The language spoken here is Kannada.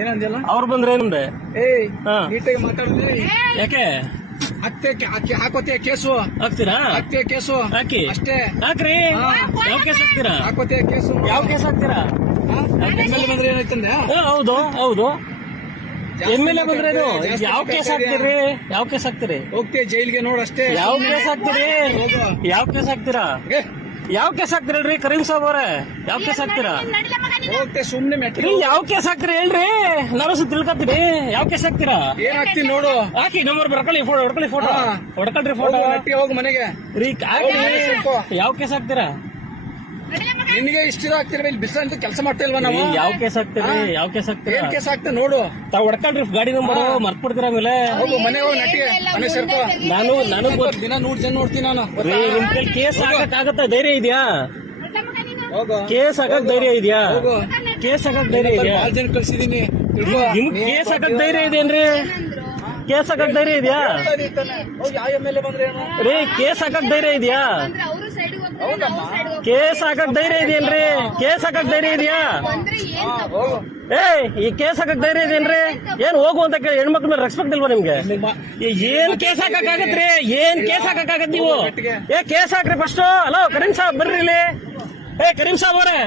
ಏನಂದಿಲ್ಲ ಅವ್ರು ಬಂದ್ರೆ ಏನಂದೆ? ನೀಟಾಗಿ ಮಾತಾಡಿದ್ರೆ ಯಾಕೆ ಅತ್ತೆ ಹಾಕೋತೆ ಕೇಸು ಹಾಕ್ತೀರಾ? ಅತ್ತೆ ಕೇಸು ಹಾಕಿ ಅಷ್ಟೇ ಹಾಕ್ರಿ. ಯಾವ ಕೇಸ್ ಹಾಕ್ತೀರಾ? ಹಾಕೋತೆ ಕೇಸು ಯಾವ ಕೇಸ್ ಹಾಕ್ತೀರಾ? ಎಮ್ಮೆಲ್ಲೆ ಬಂದ್ರೆ ಏನಾಯ್ತಂದೆ? ಹೌದು ಹೌದು, ಎಮ್ಮೆಲ್ಲೆ ಬಂದ್ರೇನು? ಯಾವ ಕೇಸ್ ಹಾಕ್ತೀರಿ? ಯಾವ ಕೇಸ್ ಹಾಕ್ತೀರಿ? ಹೋಗ್ತೀಯ ಜೈಲ್ಗೆ ನೋಡ್ ಅಷ್ಟೇ. ಯಾವ ಕೇಸ್ ಹಾಕ್ತೀರಿ? ಯಾವ ಕೇಸ್ ಹಾಕ್ತೀರಾ? ಯಾವ ಕೇಸ್ ಹಾಕ್ತಿರಲ್ರಿ ಕರೀಂ ಸಾಬ್ ಅವ್ರೆ? ಯಾವ ಕೇಸ್ ಹಾಕ್ತೀರಾ? ಹೋಗ್ತೆ ಸುಮ್ನೆ ಮೆಟ್ಟಿ. ಯಾವ ಕೇಸ್ ಹಾಕ್ತೀರಿ ಹೇಳ್ರಿ, ನಾನು ತಿಳ್ಕೊತೀನಿ. ಯಾವ ಕೇಸ್ ಹಾಕ್ತೀರಾ? ಏನ್ ಹಾಕ್ತೀನಿ ನೋಡು. ಹಾಕಿ ನಂಬರ್ ಹೊಡ್ಕೊಳ್ಳಿ, ಹೊಡ್ಕೊಳ್ಳಿ ಫೋಟೋ ಹೊಡ್ಕೊಳ್ರಿ, ಫೋಟೋ ಮೆಟ್ಟಿ ಹೋಗ್ ಮನೆಗೆ. ಯಾವ ಕೇಸ್ ಹಾಕ್ತೀರಾ? ನಿನ್ಗೆ ಇಷ್ಟ ಹಾಕ್ತಿರ ಬಿಸಿಲು ಅಂತ ಕೆಲಸ ಮಾಡ್ತಾ ಇಲ್ವಾ ನಾವು? ಯಾವ ಕೇಸ್ ಹಾಕ್ತೀರಿ? ಯಾವ ಕೇಸ್ ಹಾಕ್ತೀರಿ? ಏನ್ ಕೇಸ್ ಹಾಕ್ತ ನೋಡು. ತಾವ್ ಹೊಡ್ಕೊಳ್ರಿ ಗಾಡಿ ನಂಬರ್, ಮರ್ತ್ ಬಿಡ್ತೀರ ಆಮೇಲೆ. ಹೋಗು ಮನೆಗೆ ಹೋಗಿ ನಟಿಗೆ ಮನೆ ಸೇರ್ಕೋ. ನಾನು ದಿನ ನೋಡ್ತೀನಿ ನಾನು. ನಿಮ್ ಕೈ ಕೇಸ್ ಹಾಕಕ್ ಆಗತ್ತ? ಧೈರ್ಯ ಇದೆಯಾ? ಕೇಸ್ ಹಾಕಕ್ ಧೈರ್ಯ ಇದೆಯಾ? ಕೇಸ್ ಹಾಕಕ್ ಧೈರ್ಯ ಇದೆಯಾ? ಭಾಳ ಜನ ಕಳ್ಸಿದೀನಿ. ನಿಮ್ ಕೇಸ್ ಹಾಕಕ್ ಧೈರ್ಯ ಇದೆಯೇನ್ರಿ? ಕೇಸ್ ಹಾಕಕ್ ಧೈರ್ಯ ಇದೆಯಾ ರೀ? ಕೇಸ್ ಹಾಕಕ್ ಧೈರ್ಯ ಇದೆಯಾ? ಕೇಸ್ ಹಾಕಕ್ ಧೈರ್ಯ ಇದೆಯೇನ್ರಿ? ಕೇಸ್ ಹಾಕಕ್ ಧೈರ್ಯ ಇದೆಯಾ? ಈ ಕೇಸ್ ಹಾಕಕ್ ಧೈರ್ಯ ಇದೆಯೇನ್ರಿ? ಏನ್ ಹೋಗು ಅಂತ ಕೇಳಿ ಹೆಣ್ಮಕ್ಳ ಮೇಲೆ ರೆಸ್ಪೆಕ್ಟ್ ಇಲ್ವಾ ನಿಮ್ಗೆ? ಏನ್ ಕೇಸ್ ಹಾಕಕ್ ಆಗತ್ರಿ? ಏನ್ ಕೇಸ್ ಹಾಕಕ್ ಆಗತ್ ನೀವು? ಕೇಸ್ ಹಾಕ್ರಿ ಫಸ್ಟ್. ಹಲೋ ಕರೀಂ ಸಾಬ್ ಬರ್ರಿ ಇಲ್ಲಿ. ಕರೀಂ ಸಾಬ್ ಅವ್ರೆ